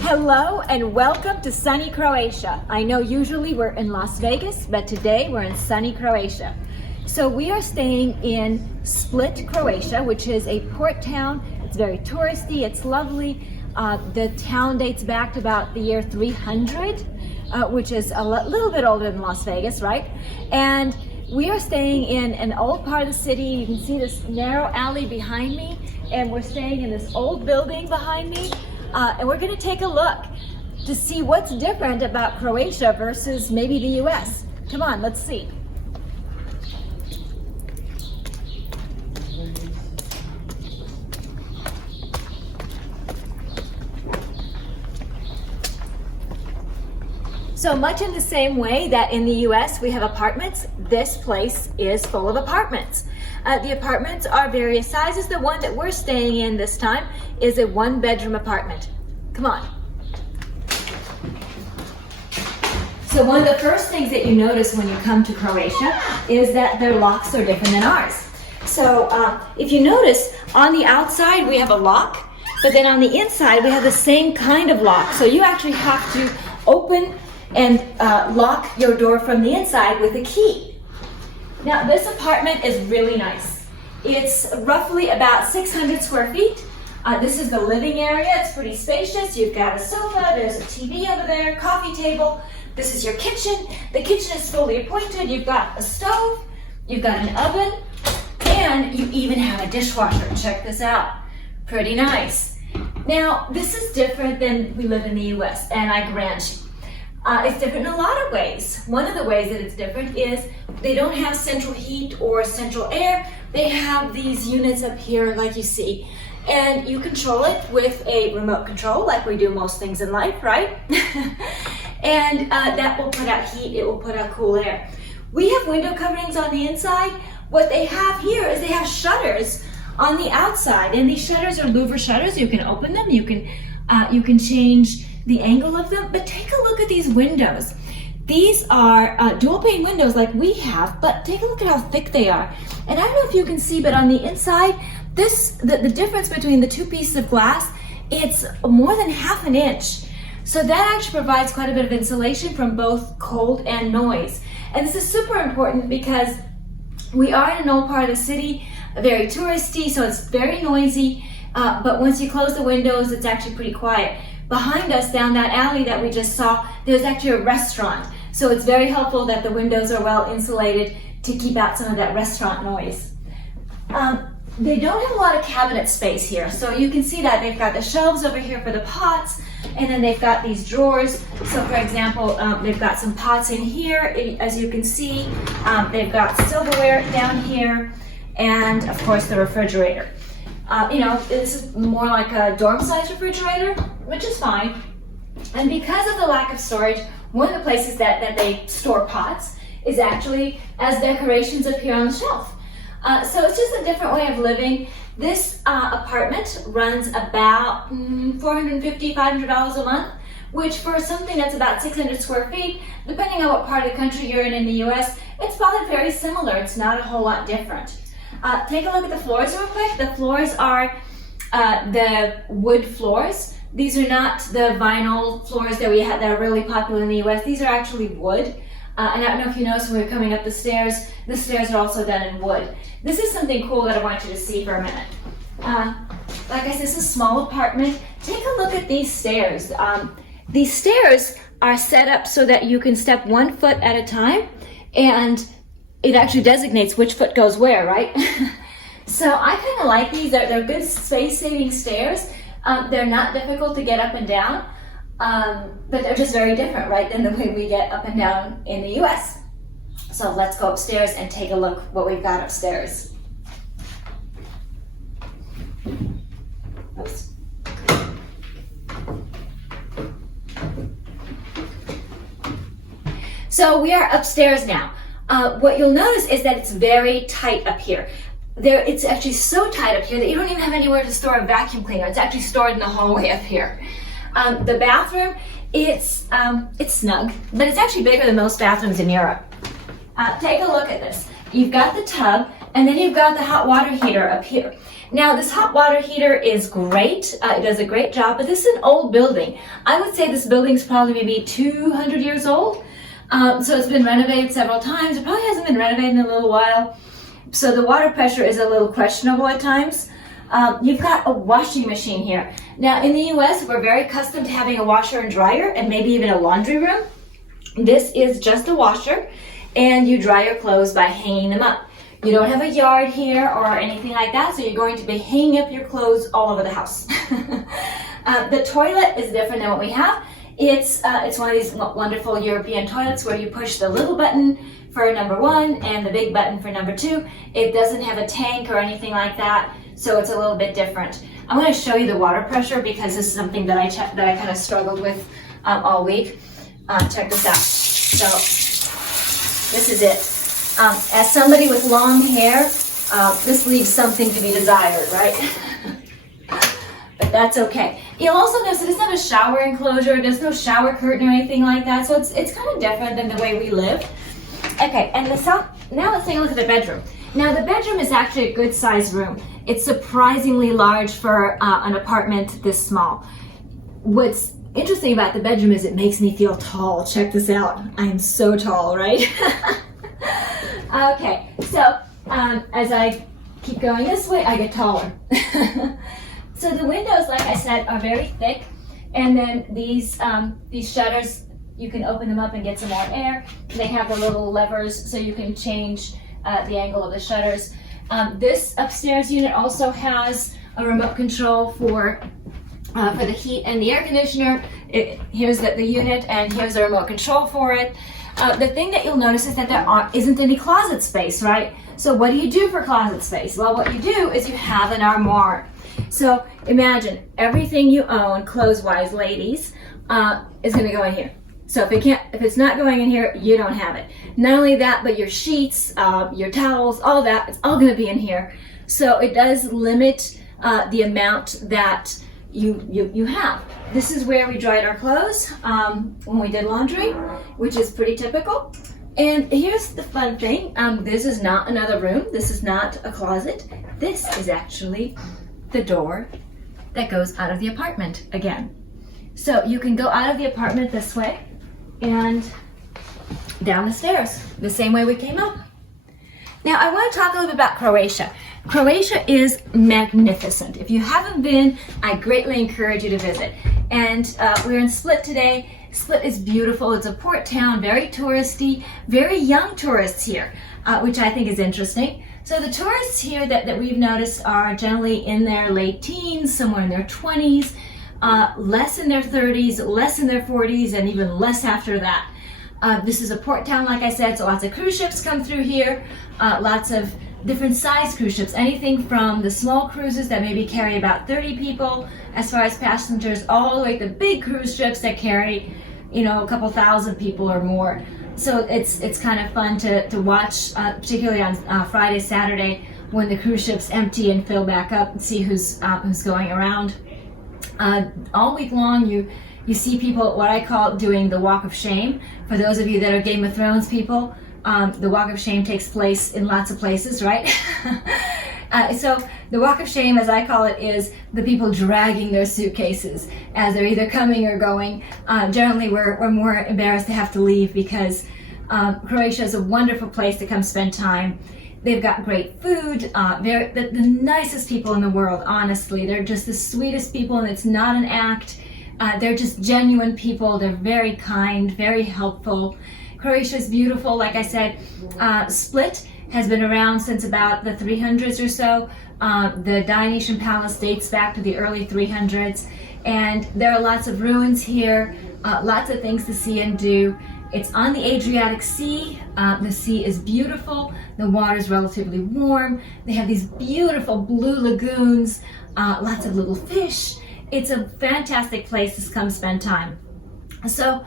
Hello and welcome to sunny Croatia. I know usually we're in Las Vegas, but today we're in sunny Croatia. So we are staying in Split, Croatia, which is a port town. It's very touristy, it's lovely. The town dates back to about the year 300, which is a little bit older than Las Vegas, right? And we are staying in an old part of the city. You can see this narrow alley behind me, and we're staying in this old building behind me. And we're going to take a look to see what's different about Croatia versus maybe the US. Come on, let's see. So much in the same way that in the US we have apartments, this place is full of apartments. The apartments are various sizes. The one that we're staying in this time is a 1-bedroom apartment. Come on. So one of the first things that you notice when you come to Croatia is that their locks are different than ours. So if you notice, on the outside we have a lock, but then on the inside we have the same kind of lock. So you actually have to open and lock your door from the inside with a key. Now this apartment is really nice. It's roughly about 600 square feet. This is the living area. It's pretty spacious. You've got a sofa, there's a TV over there, coffee table. This is your kitchen. The kitchen is fully appointed. You've got a stove, you've got an oven, and you even have a dishwasher. Check this out. Pretty nice. Now this is different than we live in the US, and I grant you. It's different in a lot of ways. One of the ways that it's different is they don't have central heat or central air. They have these units up here like you see. And you control it with a remote control like we do most things in life, right? And that will put out heat, it will put out cool air. We have window coverings on the inside. What they have here is they have shutters on the outside. And these shutters are louver shutters. You can open them, you can change the angle of them, but take a look at these windows. These are dual pane windows like we have, but take a look at how thick they are. And I don't know if you can see, but on the inside, the difference between the two pieces of glass, it's more than ½ an inch. So that actually provides quite a bit of insulation from both cold and noise. And this is super important because we are in an old part of the city, very touristy, so it's very noisy, but once you close the windows, it's actually pretty quiet. Behind us, down that alley that we just saw, there's actually a restaurant. So it's very helpful that the windows are well insulated to keep out some of that restaurant noise. They don't have a lot of cabinet space here. So you can see that they've got the shelves over here for the pots, and then they've got these drawers. So for example, they've got some pots in here. As you can see, they've got silverware down here, and of course the refrigerator. This is more like a dorm-sized refrigerator, which is fine. And because of the lack of storage, one of the places that they store pots is actually as decorations up here on the shelf. So it's just a different way of living. This apartment runs about $450, $500 a month, which for something that's about 600 square feet, depending on what part of the country you're in the US, it's probably very similar. It's not a whole lot different. Take a look at the floors real quick. The floors are the wood floors. These are not the vinyl floors that we have that are really popular in the US. These are actually wood. And I don't know if you noticed when we were coming up the stairs are also done in wood. This is something cool that I want you to see for a minute. Like I said, this is a small apartment. Take a look at these stairs. These stairs are set up so that you can step 1 foot at a time, and it actually designates which foot goes where, right? So I kind of like these. They're good space-saving stairs. They're not difficult to get up and down, but they're just very different, right, than the way we get up and down in the US. So let's go upstairs and take a look what we've got upstairs. Oops. So we are upstairs now. What you'll notice is that it's very tight up here. It's actually so tight up here that you don't even have anywhere to store a vacuum cleaner. It's actually stored in the hallway up here. The bathroom, it's snug, but it's actually bigger than most bathrooms in Europe. Take a look at this. You've got the tub, And then you've got the hot water heater up here. Now this hot water heater is great. It does a great job, but this is an old building. I would say this building's probably maybe 200 years old. So it's been renovated several times. It probably hasn't been renovated in a little while. So the water pressure is a little questionable at times. You've got a washing machine here. Now in the US, we're very accustomed to having a washer and dryer and maybe even a laundry room. This is just a washer, and you dry your clothes by hanging them up. You don't have a yard here or anything like that, so you're going to be hanging up your clothes all over the house. The toilet is different than what we have. It's one of these wonderful European toilets where you push the little button for number 1 and the big button for number 2. It doesn't have a tank or anything like that, so it's a little bit different. I'm going to show you the water pressure because this is something that I kind of struggled with all week. Check this out. So this is it. As somebody with long hair, this leaves something to be desired, right? But that's okay. You'll also notice it doesn't have a shower enclosure. There's no shower curtain or anything like that, so it's kind of different than the way we live. Okay, and now let's take a look at the bedroom. Now the bedroom is actually a good sized room. It's surprisingly large for an apartment this small. What's interesting about the bedroom is it makes me feel tall. Check this out. I am so tall, right? Okay, so as I keep going this way, I get taller. So the windows, like I said, are very thick, and then these shutters, you can open them up and get some more air. They have the little levers so you can change the angle of the shutters. This upstairs unit also has a remote control for the heat and the air conditioner. Here's the unit, and here's the remote control for it. The thing that you'll notice is that there isn't any closet space, right? So what do you do for closet space? Well, what you do is you have an armoire. So imagine everything you own, clothes-wise, ladies, is going to go in here. So if it's not going in here, you don't have it. Not only that, but your sheets, your towels, all that, it's all going to be in here. So it does limit the amount that you have. This is where we dried our clothes when we did laundry, which is pretty typical. And here's the fun thing. This is not another room. This is not a closet. This is actually the door that goes out of the apartment again. So you can go out of the apartment this way and down the stairs, the same way we came up. Now I want to talk a little bit about Croatia. Croatia is magnificent. If you haven't been, I greatly encourage you to visit. And we're in Split today. Split is beautiful. It's a port town, very touristy, very young tourists here, which I think is interesting. So the tourists here that we've noticed are generally in their late teens, somewhere in their 20s, less in their 30s, less in their 40s, and even less after that. This is a port town, like I said, so lots of cruise ships come through here, lots of different size cruise ships, anything from the small cruises that maybe carry about 30 people as far as passengers, all the way to big cruise ships that carry, a couple thousand people or more. So it's kind of fun to watch, particularly on Friday, Saturday, when the cruise ships empty and fill back up, and see who's going around. All week long, you see people, what I call doing the walk of shame. For those of you that are Game of Thrones people, the walk of shame takes place in lots of places, right? So the walk of shame, as I call it, is the people dragging their suitcases as they're either coming or going. Generally, we're more embarrassed to have to leave because Croatia is a wonderful place to come spend time. They've got great food, the nicest people in the world, honestly. They're just the sweetest people, and it's not an act. They're just genuine people. They're very kind, very helpful. Croatia is beautiful, like I said. Split has been around since about the 300s or so. The Dionysian Palace dates back to the early 300s, and there are lots of ruins here, lots of things to see and do. It's on the Adriatic Sea. The sea is beautiful. The water is relatively warm. They have these beautiful blue lagoons, lots of little fish. It's a fantastic place to come spend time. So,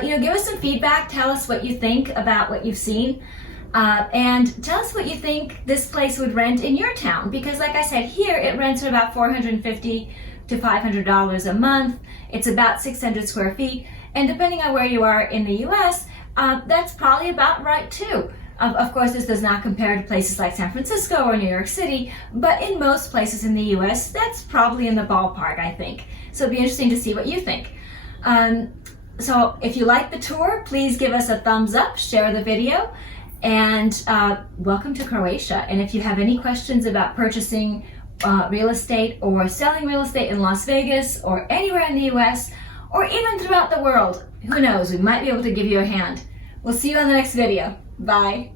give us some feedback. Tell us what you think about what you've seen. And tell us what you think this place would rent in your town. Because like I said, here it rents for about $450 to $500 a month. It's about 600 square feet. And depending on where you are in the US, that's probably about right too. Of course, this does not compare to places like San Francisco or New York City, but in most places in the US, that's probably in the ballpark, I think. So it'd be interesting to see what you think. So if you like the tour, please give us a thumbs up, share the video, and welcome to Croatia. And if you have any questions about purchasing real estate or selling real estate in Las Vegas or anywhere in the US or even throughout the world, who knows, we might be able to give you a hand. We'll see you on the next video. Bye.